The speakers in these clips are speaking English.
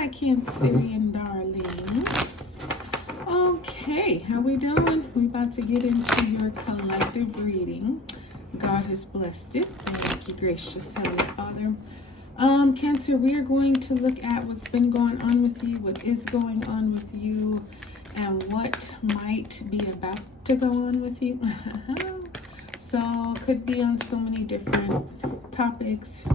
my Cancerian darlings. Okay, how we doing? We're about to get into your collective reading. God has blessed it. Thank you, gracious Heavenly Father. Cancer, we are going to look at what's been going on with you, what is going on with you, and what might be about to go on with you. So, could be on so many different topics.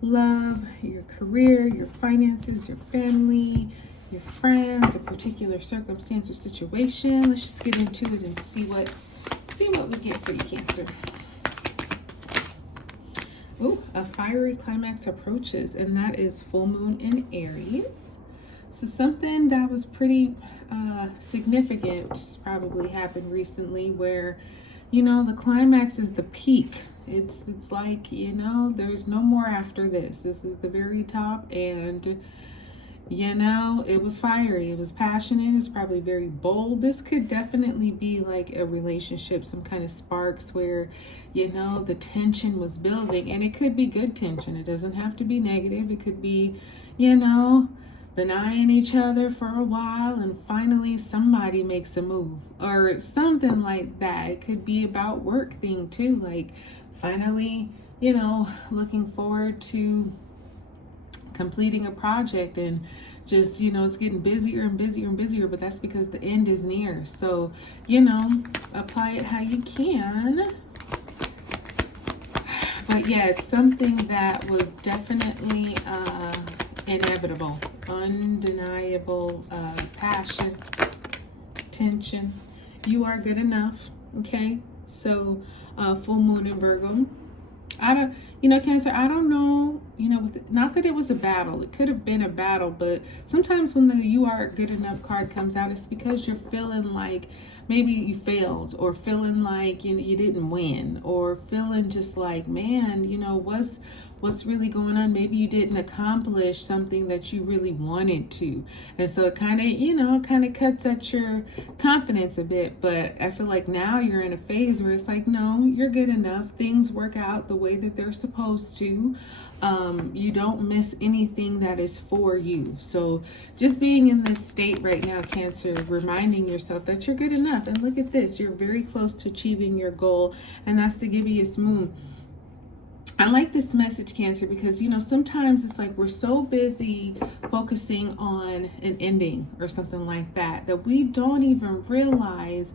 Love, your career, your finances, your family, your friends, a particular circumstance or situation. Let's just get into it and see what we get for you, Cancer. Oh, a fiery climax approaches, and that is full moon in Aries. So something that was pretty significant probably happened recently where, you know, the climax is the peak. It's like, you know, there's no more after this. This is the very top, and you know, it was fiery, it was passionate, it's probably very bold. This could definitely be like a relationship, some kind of sparks where, you know, the tension was building, and it could be good tension. It doesn't have to be negative. It could be, you know, been eyeing each other for a while and finally somebody makes a move or something like that. It could be about work thing too, like finally, you know, looking forward to completing a project, and just, you know, it's getting busier and busier and busier, but that's because the end is near. So, you know, apply it how you can. But yeah, it's something that was definitely inevitable, undeniable, passion, tension. You are good enough. Okay, so full moon in Virgo. Cancer, I don't know, you know, not that it was a battle. It could have been a battle, but sometimes when the you are good enough card comes out, it's because you're feeling like maybe you failed, or feeling like, you know, you didn't win, or feeling just like, man, you know, what's really going on? Maybe you didn't accomplish something that you really wanted to. And so it kind of, you know, cuts at your confidence a bit. But I feel like now you're in a phase where it's like, no, you're good enough. Things work out the way that they're supposed to. You don't miss anything that is for you. So just being in this state right now, Cancer, reminding yourself that you're good enough. And look at this, you're very close to achieving your goal, and that's the Gibeus moon. I like this message, Cancer, because, you know, sometimes it's like we're so busy focusing on an ending or something like that we don't even realize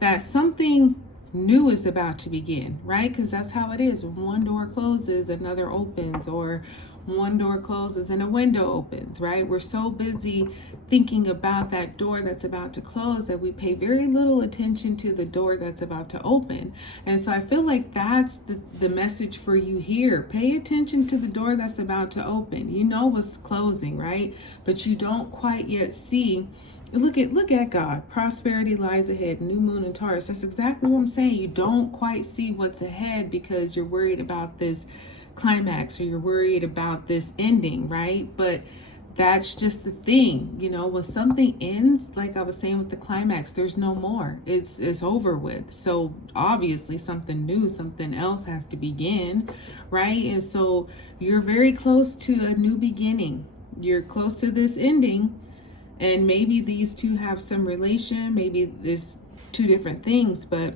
that something new is about to begin, right? Because that's how it is. When one door closes, another opens, or one door closes and a window opens, right? We're so busy thinking about that door that's about to close that we pay very little attention to the door that's about to open. And so I feel like that's the message for you here. Pay attention to the door that's about to open. You know what's closing, right? But you don't quite yet see. Look at God. Prosperity lies ahead. New moon in Taurus. That's exactly what I'm saying. You don't quite see what's ahead because you're worried about this climax, or you're worried about this ending, right? But that's just the thing, you know, when something ends, like I was saying with the climax, there's no more. It's over with. So obviously something new, something else has to begin, right? And so you're very close to a new beginning. You're close to this ending. And maybe these two have some relation, maybe there's two different things, but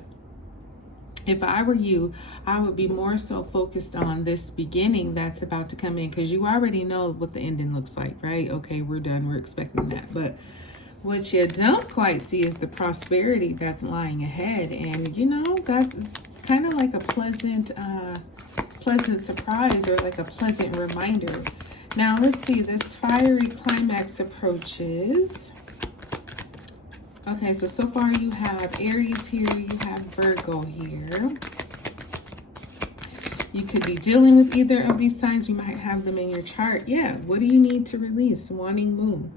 if I were you, I would be more so focused on this beginning that's about to come in, because you already know what the ending looks like, right? Okay, we're done, we're expecting that. But what you don't quite see is the prosperity that's lying ahead. And, you know, that's kind of like a pleasant surprise, or like a pleasant reminder. Now, let's see, this fiery climax approaches. Okay, so far you have Aries here, you have Virgo here. You could be dealing with either of these signs. You might have them in your chart. Yeah, what do you need to release? Wanting moon.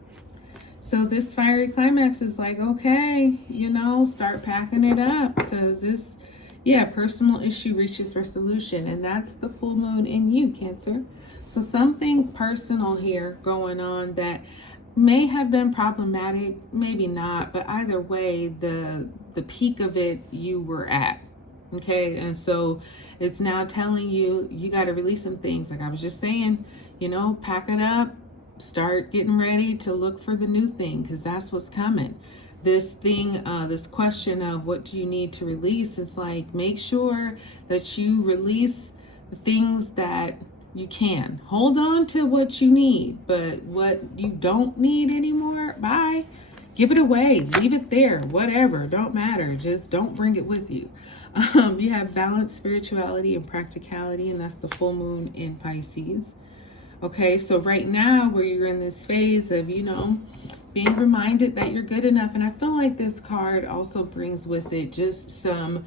So this fiery climax is like, okay, you know, start packing it up, because this, yeah, personal issue reaches resolution, and that's the full moon in you, Cancer. So something personal here going on that may have been problematic, maybe not, but either way, the peak of it you were at. Okay, and so it's now telling you got to release some things. Like I was just saying, you know, pack it up, start getting ready to look for the new thing, because that's what's coming. This thing, this question of what do you need to release, is like, make sure that you release the things that you can. Hold on to what you need, but what you don't need anymore, bye. Give it away, leave it there, whatever, don't matter, just don't bring it with you. You have balanced spirituality and practicality, and that's the full moon in Pisces. Okay, so right now where you're in this phase of, being reminded that you're good enough. And I feel like this card also brings with it just some,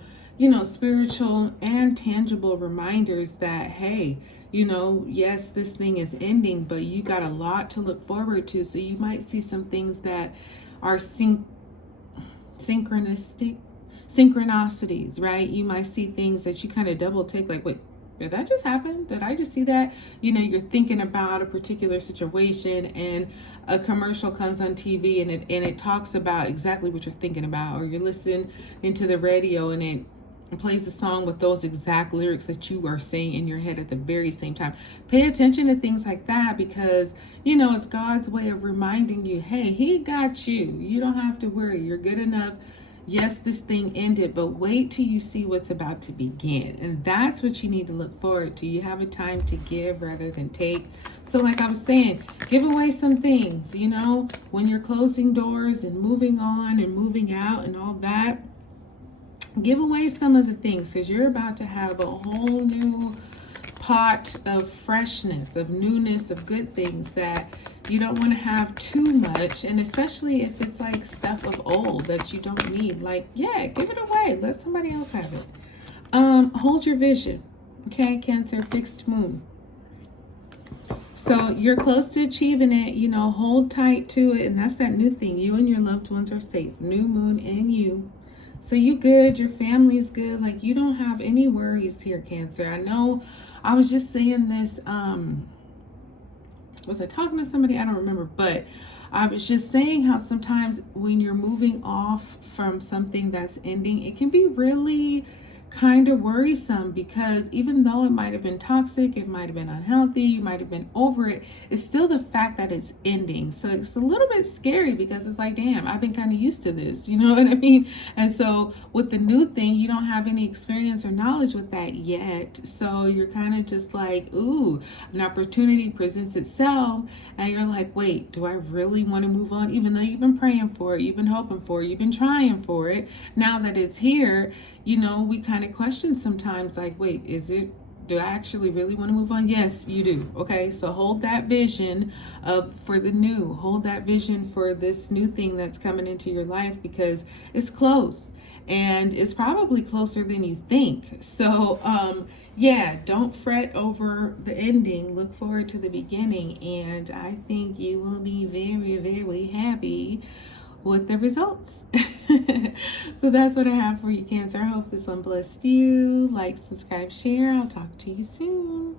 spiritual and tangible reminders that, hey, yes, this thing is ending, but you got a lot to look forward to. So you might see some things that are synchronicities, right? You might see things that you kind of double take, like, wait, did that just happen? Did I just see that? You're thinking about a particular situation, and a commercial comes on TV, and it talks about exactly what you're thinking about, or you're listening into the radio and it plays a song with those exact lyrics that you are saying in your head at the very same time. Pay attention to things like that, because it's God's way of reminding you, hey, he got you. You don't have to worry. You're good enough. Yes, this thing ended, but wait till you see what's about to begin. And that's what you need to look forward to. You have a time to give rather than take. So like I was saying, give away some things, when you're closing doors and moving on and moving out and all that. Give away some of the things, because you're about to have a whole new pot of freshness, of newness, of good things that you don't want to have too much. And especially if it's like stuff of old that you don't need, like, yeah, give it away. Let somebody else have it. Hold your vision. Okay, Cancer, fixed moon. So you're close to achieving it, hold tight to it. And that's that new thing. You and your loved ones are safe. New moon in you. So you good, your family's good. Like, you don't have any worries here, Cancer. I know I was just saying this, was I talking to somebody? I don't remember, but I was just saying how sometimes when you're moving off from something that's ending, it can be really kind of worrisome, because even though it might have been toxic, it might have been unhealthy, you might have been over it, it's still the fact that it's ending. So it's a little bit scary, because it's like, damn, I've been kind of used to this, you know what I mean? And so with the new thing, you don't have any experience or knowledge with that yet. So you're kind of just like, ooh, an opportunity presents itself, and you're like, wait, do I really want to move on? Even though you've been praying for it, you've been hoping for it, you've been trying for it, now that it's here, we kind of question sometimes, like, wait, do I actually really want to move on? Yes, you do. Okay, so hold that vision for the new. Hold that vision for this new thing that's coming into your life, because it's close, and it's probably closer than you think. So yeah, don't fret over the ending. Look forward to the beginning, and I think you will be very, very happy with the results. So that's what I have for you, Cancer. I hope this one blessed you. Like, subscribe, share. I'll talk to you soon.